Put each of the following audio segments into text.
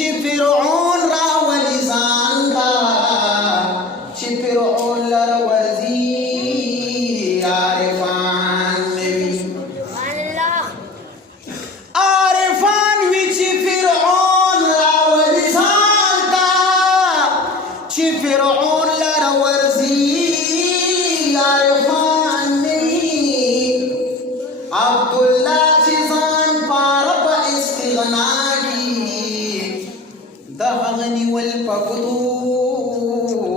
چې فرعون راولي ځان ته چې فرعون لره ورځي عارفان نه وي عارفان وي چې فرعون راولي ځان ته چې فرعون لره ورځي عارفان نه وي عبدالله چې ځان پاره په استغنا والفقدو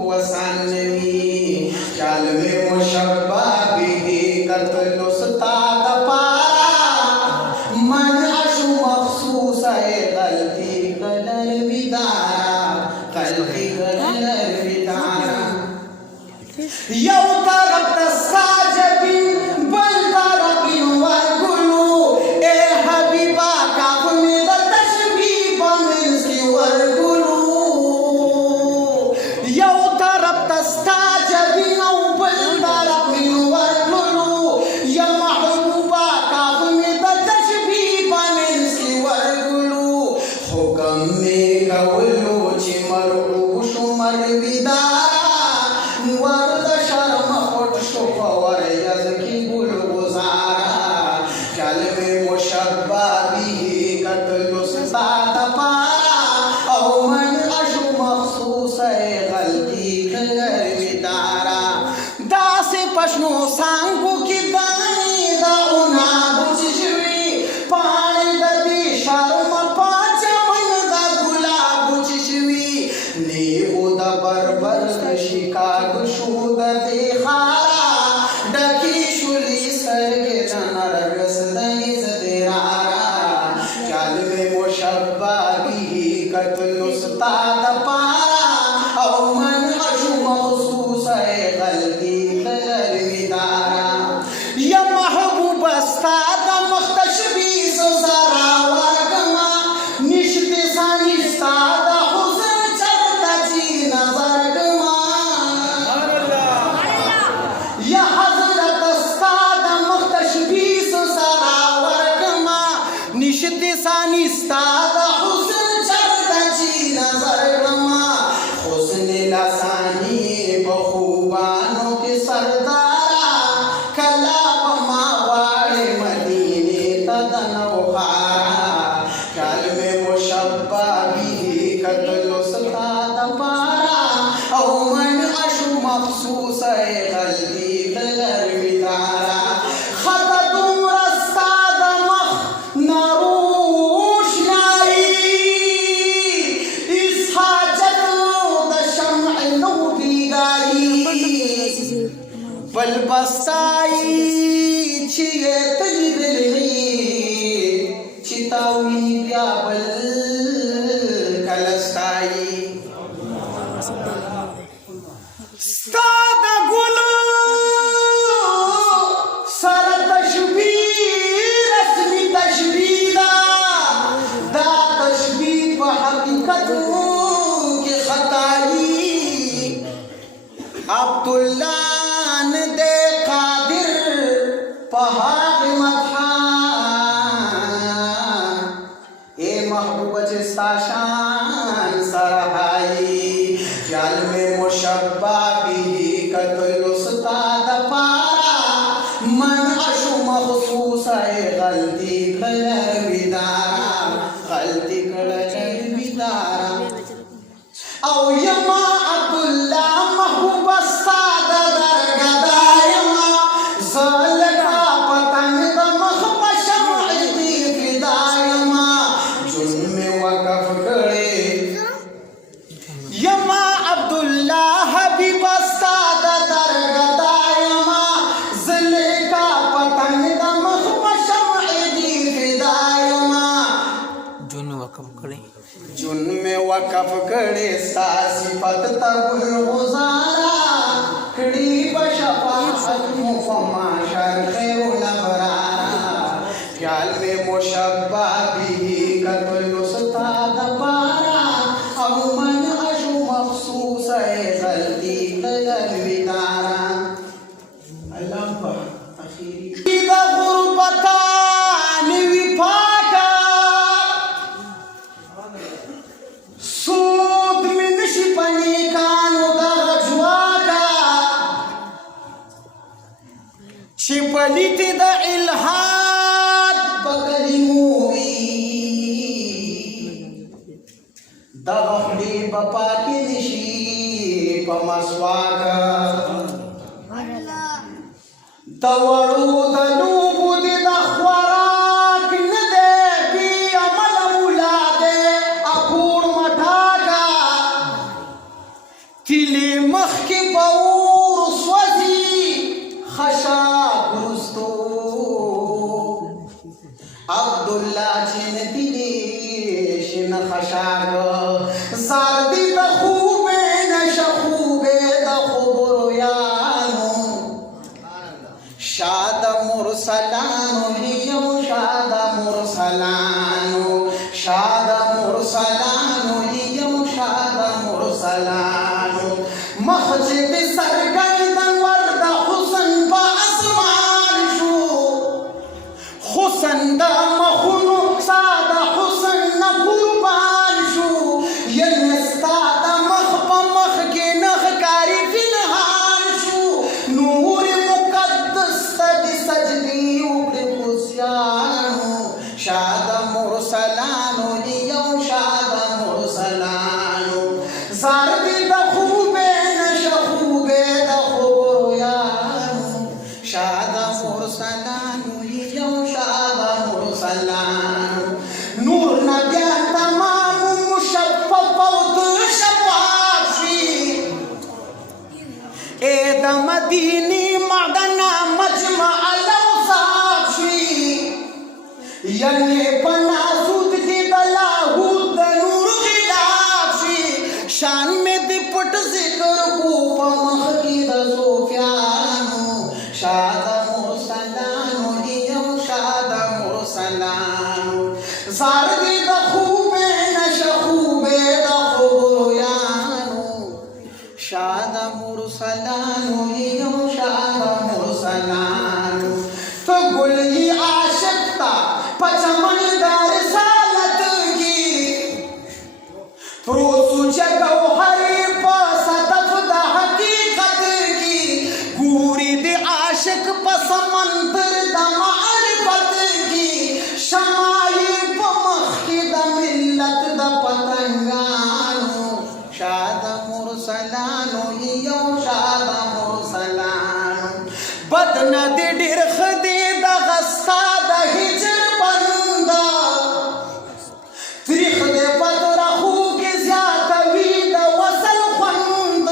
وسانوي كلمه مشبه به قتل استاد پارا من اشو مخصوص غلطی قدر بدارا قلبی قدر بدارا یو طرف تساجبین بل طرف ورگلو اے حبیبا کاف میں دا تشبیح بمنز کی ورگلو پښنو سانګو کې دانې دا اونا بوچشوي پاڼې د دې شرم پاچه من دا ګلاب بوچشوي نیو د بربر شکاګ شو د دې خارا ډکې شولې سرګې د نرګس دې زدرارا کلمه مشبه به قتل استاد پارا او من اشو مخصوص غلطی بستائی چیئے تجدلی چتاوی بیابل کلستائی ستاد گلو سر تشبیح رسمی تشبیح دا تشبیح پا حقیقتوں کی خطائی عبداللہ شان سرحائی خیال میں مشبہ بھی قتل استاد پارا من اشو مخصوص ہے غلطی کلر بیدارا غلطی کلر بیدارا او یما عبداللہ محبوب استاد درگدہ یما زلکا پتنگ دا مخبش معدی فدا یما جن میں وقف کرے یما عبداللہ حبیب استاد درگدہ یما زلکا پتنگ دا مخبش معدی فدا یما جن میں وقف کرے سا صفت تب الغزارا کڑی بشفاعت مفما شرخ الابرارا خیال میں مشبہ بھی قتل استاد پارا او من اشو مخصوص ہے غلطی قدر بدارا اللہ پر اخیری دا غربتا نوی پاکا بني کانو دغه جواګه چې پلیت د الحاد په کلمو وي دغه خولې به پاکې نشي په مسواک د وړو د لوبو د خوراک نه دی بې عمله مولا دی اکوړ مټاکه تیلې مخکې په اور سوځي خشاک وروستو عبدالله چې نه تیلې شنه خشاک زار دي د خوبې نشه خوبې د خبرو یانو شاد مرسلانو هیو شاد مرسلانو شاد مرسلانو هیو شاد مرسلانو مخجب سرگردن ورد حسن با اسمان شو حسن دا مخونو سادا حسن نا قربان شو ینستا دا مخ پا مخ کے نخ کاری فنحان شو نور مقدس تدی سجدی اکڑ خسیانو شاد مرسلانو لیو شاد مرسلانو زاردی دا خوبے نشا خوبے دا خبرو یانو شاد مرسلانو لیو شاد مرسلانو نور نبیان تمام مشفف و شفاف شی اے دا مدینی معدنا مجمع الاوصاف شی یعنی پناسود کی بلاہود دا نور خلاف شی شان میں دی پٹ ذکر کو پمخ کی دا صوفیانو شاد مرسلانو لیو شاد مرسلانو زار دی دا خوبے نشا خوبے دا خبرو یانو شاد مرسلانو لیو شاد مرسلانو تو گلی عاشق تا پچمن دا رسالت کی پروسو چگو ہری پا صدف دا حقیقت کی گوری دی عاشق پا سمندر دا معرفت کی شمائی پا مخ کی دا ملت دا پتنگانو شاد مرسلانو یو شاد مرسلانو بدنا دی ډیر خدی دا غستا دا هجر بندا تریخ دی بدر خو کی زیادہ وی دا وصل خوند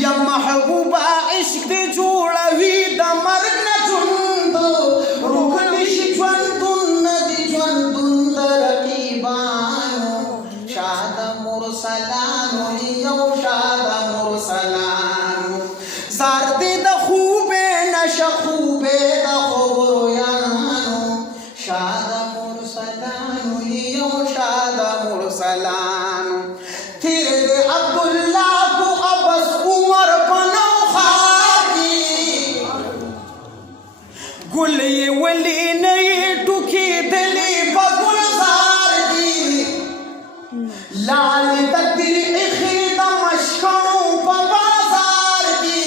یا محبوبا عشق دی جوڑا وی دا مرگ نا جند رکن شی جوندن دی جوندن دا رقیبانو شاد مرسلانو یو شاد مرسلانو زار دی دا خوبے نشا خوبے دا خبرو یانو شاد مرسلانو یو شاد مرسلانو تیرے دے عبداللہ کو عبس عمر بنو خاکی گلی ولی نئی ٹکی دلی بگلزار کی لال تکدیر اخی دا مشکنو پا بازار کی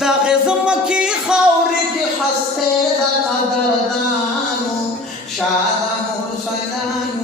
دا غزم کی خوری کی ہستے دا قدردانو شاد مرسلانو